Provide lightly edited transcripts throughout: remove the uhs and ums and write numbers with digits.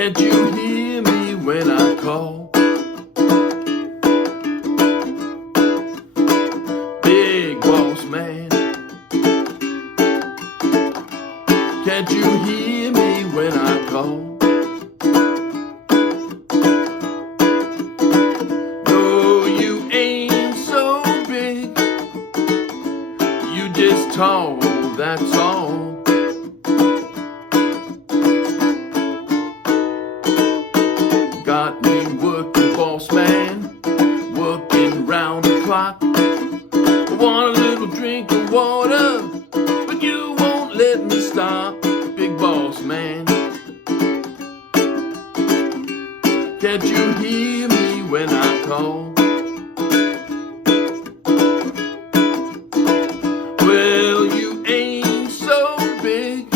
Can't you hear me when I call? Big boss man, can't you hear me when I call? No, you ain't so big, you just tall, that's all. Got me working, boss man, working round the clock. I want a little drink of water, but you won't let me stop. Big boss man, can't you hear me when I call? Well, you ain't so big,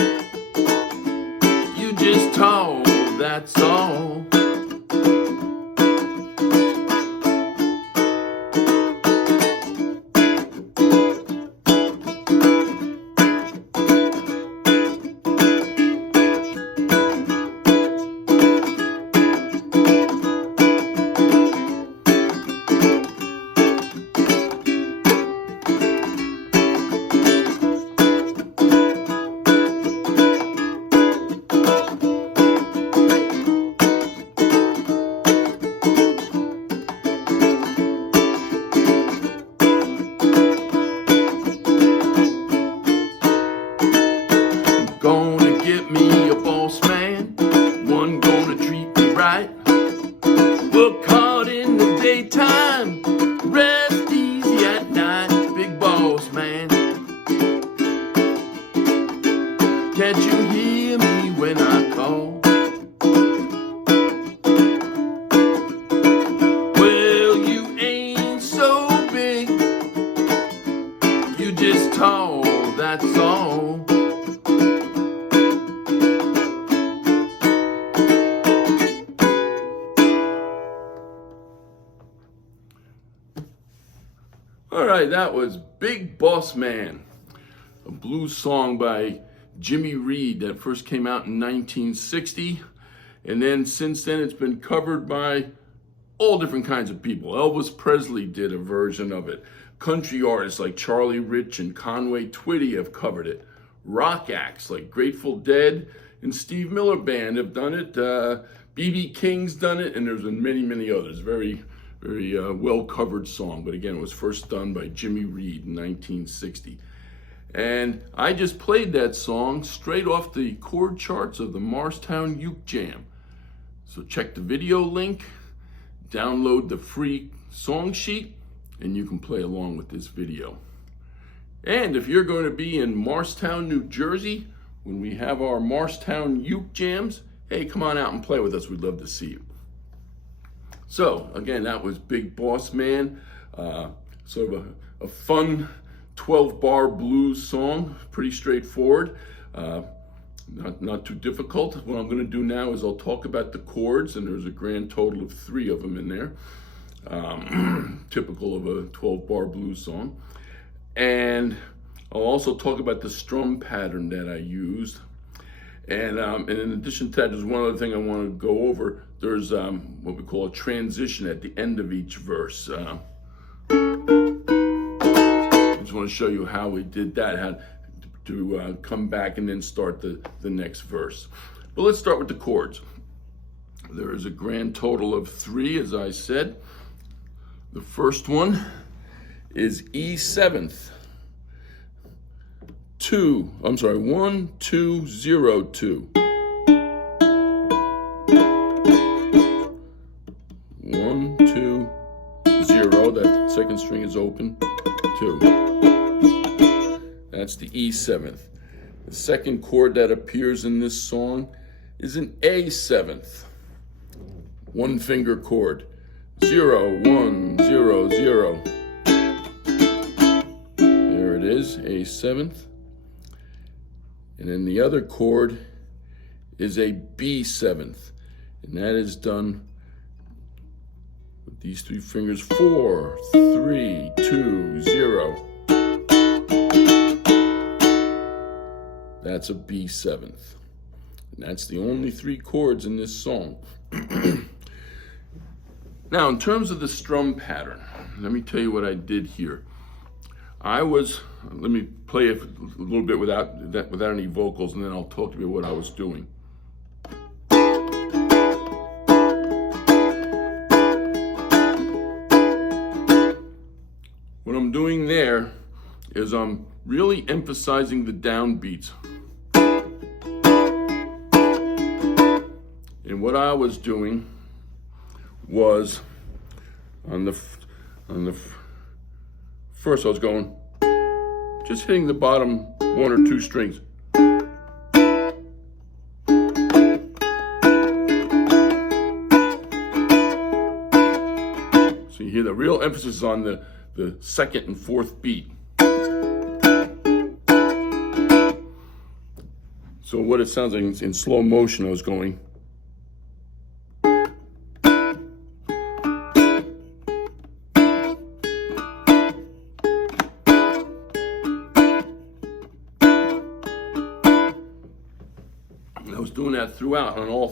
you just tall, that's all. Gonna get me a boss man, one gonna treat me right. Work hard in the daytime, rest easy at night. Big boss man, can't you hear me when I call? Well, you ain't so big, you just tall, that's all. All right, that was Big Boss Man, a blues song by Jimmy Reed that first came out in 1960. And then since then, it's been covered by all different kinds of people. Elvis Presley did a version of it. Country artists like Charlie Rich and Conway Twitty have covered it. Rock acts like Grateful Dead and Steve Miller Band have done it. B.B. King's done it, and there's been many, many others. Very well-covered song, but again, it was first done by Jimmy Reed in 1960. And I just played that song straight off the chord charts of the Morristown Uke Jam. So check the video link, download the free song sheet, and you can play along with this video. And if you're going to be in Morristown, New Jersey, when we have our Morristown Uke Jams, hey, come on out and play with us. We'd love to see you. So, again, that was Big Boss Man, sort of a fun 12-bar blues song, pretty straightforward, not too difficult. What I'm going to do now is I'll talk about the chords, and there's a grand total of 3 of them in there, typical of a 12-bar blues song. And I'll also talk about the strum pattern that I used. And in addition to that, there's one other thing I want to go over. There's what we call a transition at the end of each verse. I just want to show you how we did that, how to come back and then start the next verse. But let's start with the chords. There is a grand total of 3, as I said. The first one is E7th. 1, 2, 0, 2. 1, 2, 0. That second string is open. 2. That's the E7th. The second chord that appears in this song is an A7th. 1 finger chord. 0, 1, 0, 0. There it is, A7th. And then the other chord is a B7th, and that is done with these 3 fingers, 4, 3, 2, 0. That's a B7th. And that's the only 3 chords in this song. Now, in terms of the strum pattern, let me tell you what I did here. Let me play it a little bit without any vocals, and then I'll talk to you what I was doing. What I'm doing there is I'm really emphasizing the downbeats. And what I was doing was on the first I was going, just hitting the bottom 1 or 2 strings. So you hear the real emphasis on the 2nd and 4th beat. So what it sounds like in slow motion, I was going. I was doing that throughout on all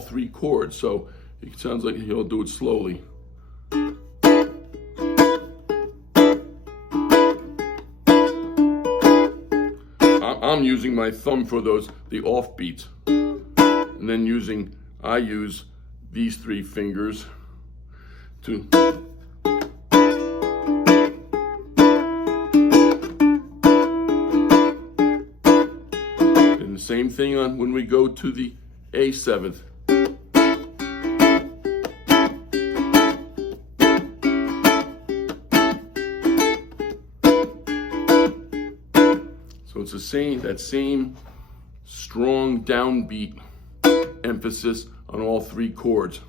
three chords, so it sounds like he'll do it slowly. I'm using my thumb for the off beats, and then I use these 3 fingers to and the same thing on when we go to the A7th. So it's that same strong downbeat emphasis on all 3 chords.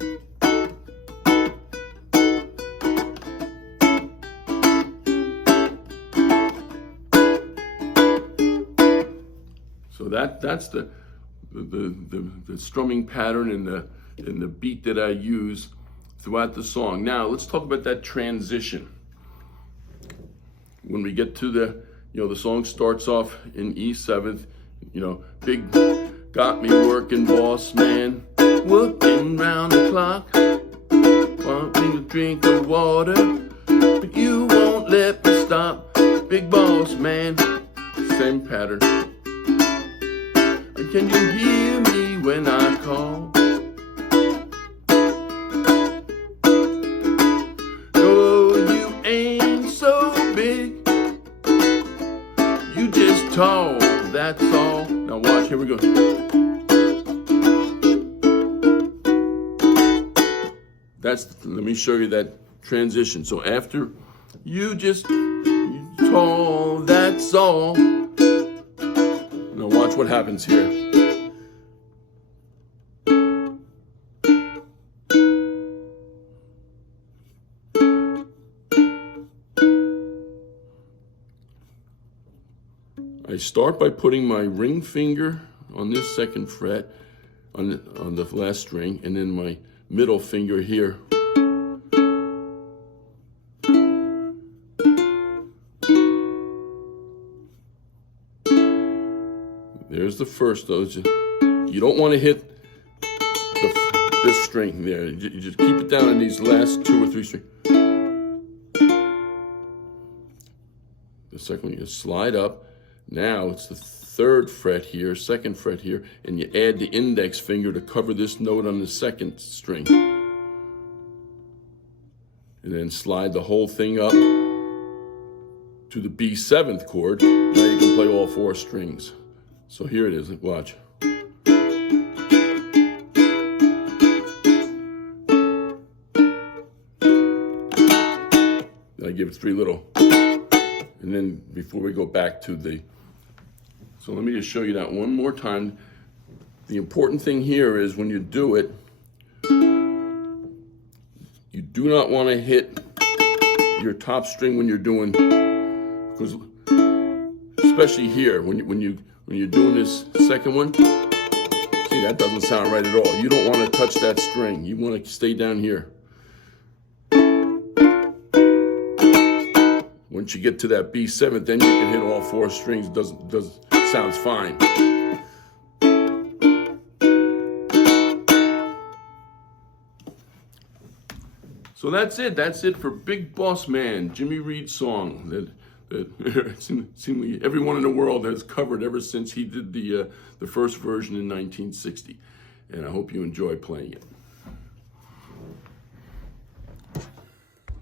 So that's the strumming pattern and the beat that I use throughout the song. Now let's talk about that transition. When we get to the song starts off in E7th, big got me working, boss man, working round the clock, want me to drink of water, but you won't let me stop, big boss man, same pattern. Can you hear me when I call? Oh, you ain't so big, you just tall, that's all. Now watch, here we go. Let me show you that transition. So after you tall, that's all. Now watch what happens here. I start by putting my ring finger on this 2nd fret on the last string, and then my middle finger here. There's the first. You don't want to hit this string there. You just keep it down on these last 2 or 3 strings. The second one, you slide up. Now it's the 3rd fret here, 2nd fret here, and you add the index finger to cover this note on the 2nd string. And then slide the whole thing up to the B7th chord. Now you can play all 4 strings. So here it is, watch. Then I give it 3 little. And then before we go back to so let me just show you that one more time. The important thing here is when you do it, you do not want to hit your top string when you're doing, because especially here, when you're doing this 2nd one, see, that doesn't sound right at all. You don't want to touch that string. You want to stay down here. Once you get to that B7th, then you can hit all 4 strings. Sounds fine. So that's it. That's it for Big Boss Man, Jimmy Reed's song that seemingly everyone in the world has covered ever since he did the first version in 1960. And I hope you enjoy playing it.